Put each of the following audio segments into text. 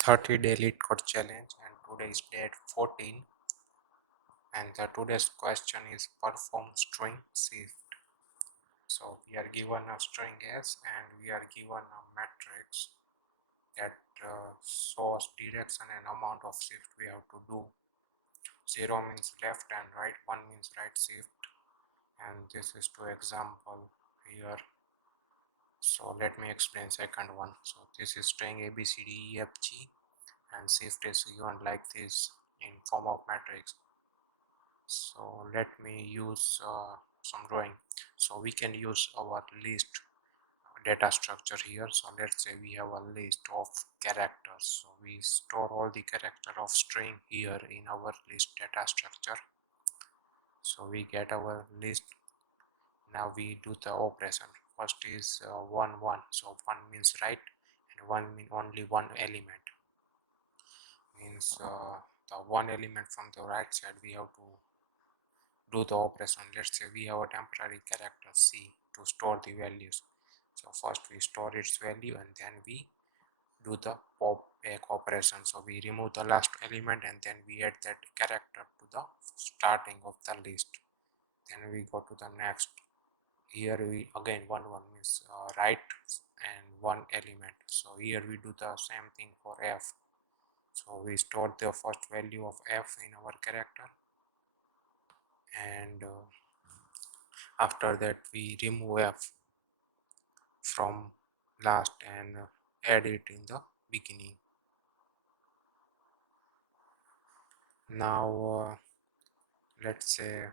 30-day Leetcode challenge, and today is date 14, and the today's question is perform string shift. So we are given a string S and we are given a matrix that shows direction and amount of shift we have to do. 0 means left and right, 1 means right shift, and this is to example here. So let me explain second one. So this is string A B C D E F G and shift is given like this in form of matrix. So let me use some drawing. So we can use our list data structure here. So let's say we have a list of characters. So we store all the character of string here in our list data structure. So we get our list. Now we do the operation. First is 1 1. So 1 means right and 1 means only one element. Means the one element from the right side we have to do the operation. Let's say we have a temporary character C to store the values. So first we store its value and then we do the pop back operation. So we remove the last element and then we add that character to the starting of the list. Then we go to the next. Here we again 1 1 means right and one element. So here we do the same thing for F. So we store the first value of F in our character, and after that we remove F from last and add it in the beginning. Now let's say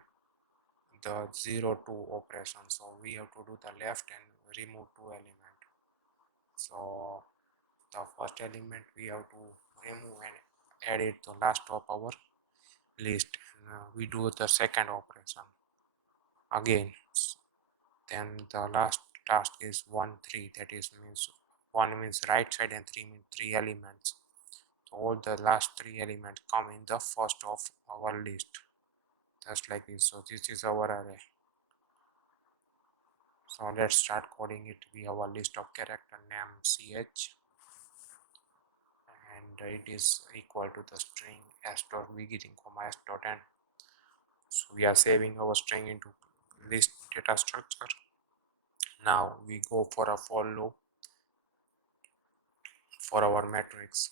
the 0 2 operation. So we have to do the left and remove 2 element. So the first element we have to remove and add it to last of our list, and we do the second operation again. Then the last task is 1 3, that is means 1 means right side and 3 means 3 elements. So all the last 3 elements come in the first of our list, just like this. So this is our array. So let's start coding it. We have a list of character name ch, and it is equal to the string s dot beginning comma s dot end. So we are saving our string into list data structure. Now we go for a for loop for our matrix.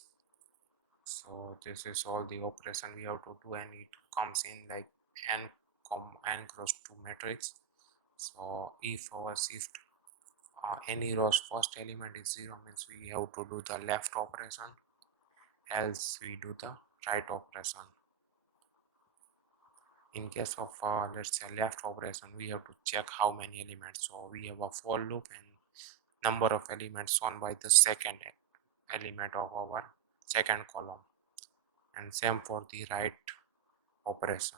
So this is all the operation we have to do, and it comes in like n cross 2 matrix. So if our shift any row's first element is 0 means we have to do the left operation, else we do the right operation. In case of let's say left operation, we have to check how many elements. So we have a for loop and number of elements shown by the second element of our second column, and same for the right operation.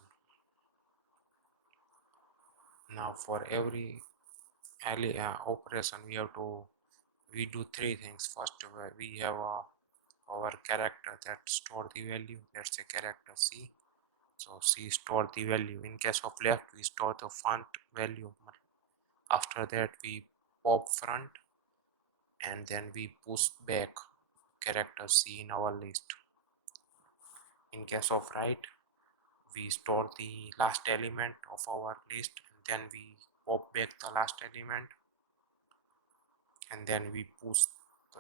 Now for every operation we do three things. First we have our character that store the value, that's a character C. So C store the value. In case of left, we store the front value. After that we pop front and then we push back character C in our list. In case of right, we store the last element of our list and then we pop back the last element, and then we push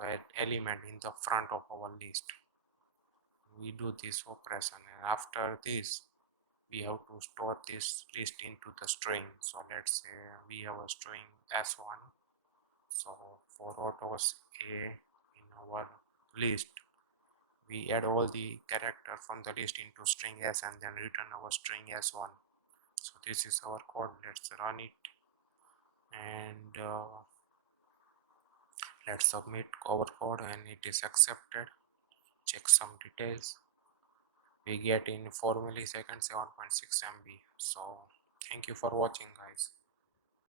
that element in the front of our list. We do this operation, and after this we have to store this list into the string. So let's say we have a string s1. So for autos a in our list, we add all the character from the list into string s and then return our string s1. So this is our code. Let's run it, and let's submit our code, and it is accepted. Check some details. We get in 4 milliseconds 7.6 MB. So thank you for watching, guys.